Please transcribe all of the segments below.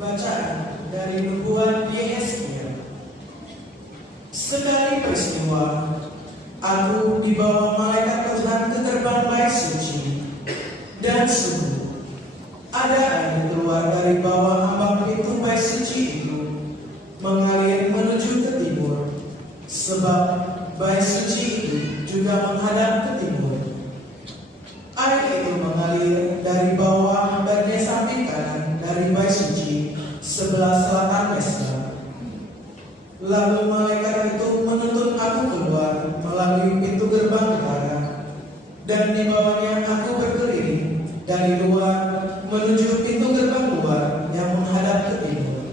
Bacaan dari Nubuat Yehezkiel. Sekali peristiwa, aku dibawa malaikat Tuhan ke gerbang bait suci, dan sungguh ada air keluar dari bawah ambang pintu bait suci itu, mengalir menuju ke timur, sebab bait suci itu juga menghadap ke timur. Air itu mengalir dari bawah bagian samping kanan dari bait suci sebelah selatan pesta. Lalu malaikat itu menuntun aku keluar melalui pintu gerbang utara, dan di bawahnya aku berkeliling dari luar menuju pintu gerbang luar yang menghadap ke timur.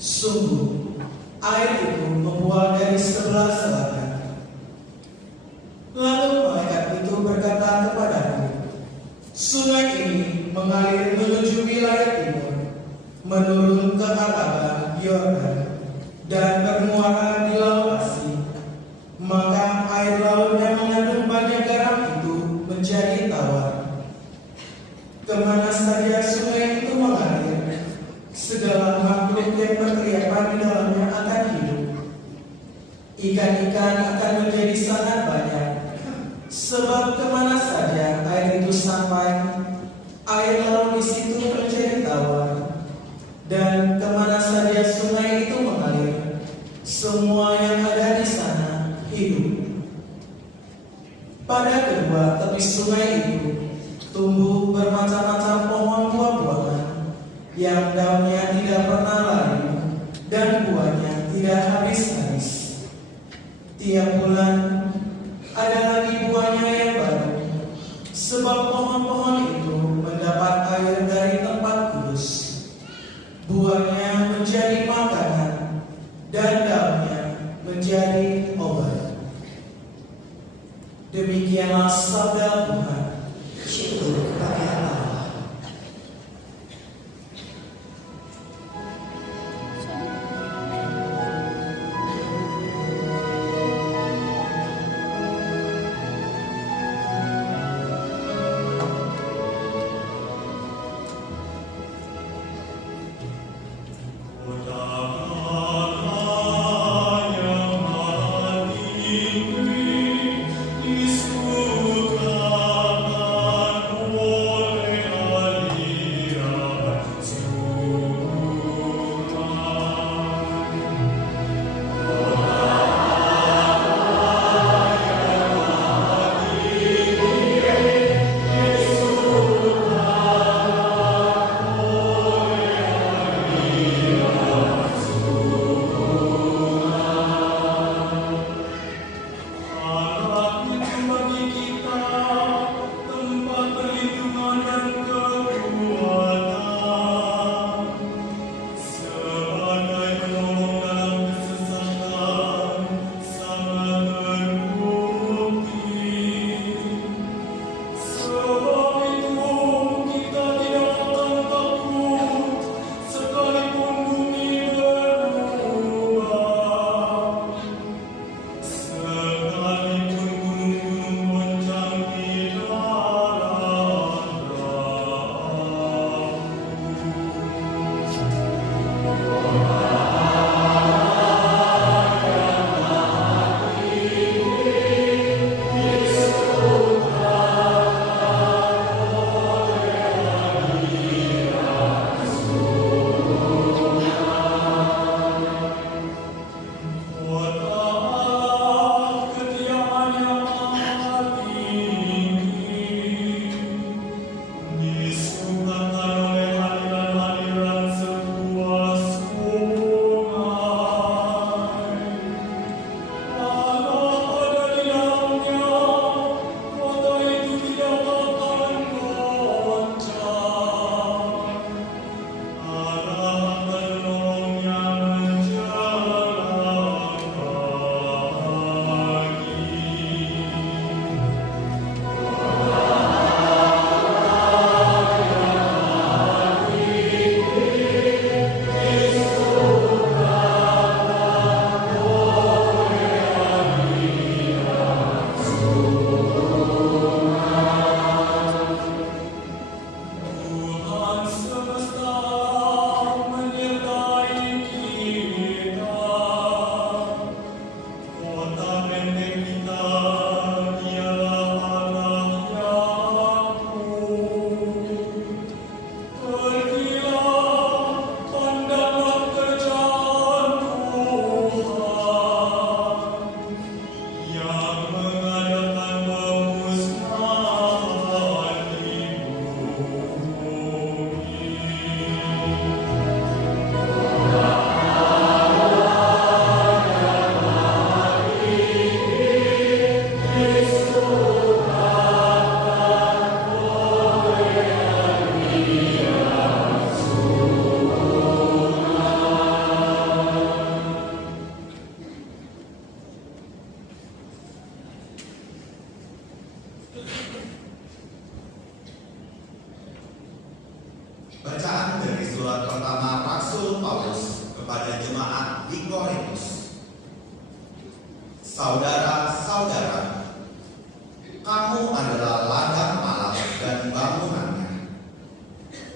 Sungguh, air itu membual dari sebelah selatan. Lalu malaikat itu berkata kepadaku, sungai ini mengalir menuju wilayah timur, menurun ke Akaba Yordan, dan bermuara di Laut Asli. Maka air laut yang mengandung banyak garam itu menjadi tawar. Kemana saja sungai itu mengalir, segala makhluk yang berkeliaran di dalamnya akan hidup. Ikan-ikan akan menjadi sangat banyak, sebab kemana saja air itu sampai, air laut di situ menjadi tawar. Dan kemana saja sungai itu mengalir, semua yang ada di sana hidup. Pada kedua tepi sungai itu tumbuh bermacam-macam pohon buah-buahan yang daunnya tidak pernah layu dan buahnya tidak habis-habis. Tiap bulan ada lagi buahnya yang baru, sebab pohon-pohon itu mendapat air dari tempat kudus. Buahnya menjadi makanan dan daunnya menjadi obat. Demikianlah sabda Tuhan. Syukur kepada Allah. Isukan Saudara-saudara, kamu adalah ladang Allah dan bangunannya,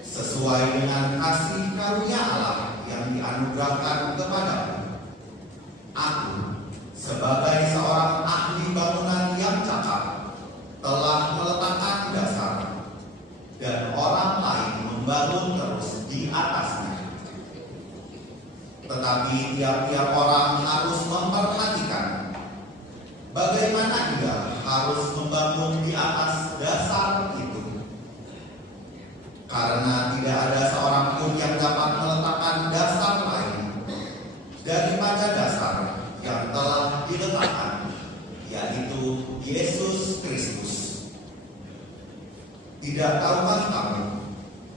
sesuai dengan kasih karunia Allah yang dianugerahkan kepadamu. Aku, sebagai seorang ahli bangunan yang cakap, telah meletakkan dasar, dan orang lain membangun terus di atasnya. Tetapi tiap-tiap orang harus memperhatikan bagaimana ia harus membangun di atas dasar itu. Karena tidak ada seorang pun yang dapat meletakkan dasar lain daripada dasar yang telah diletakkan, yaitu Yesus Kristus. Tidak tahukah kamu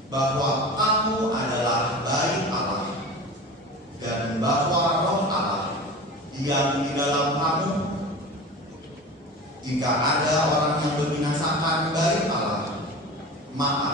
bahwa kamu adalah bait Allah, dan bahwa Roh Allah diam di dalam kamu? Jika ada orang yang membinasakan bait Allah, maka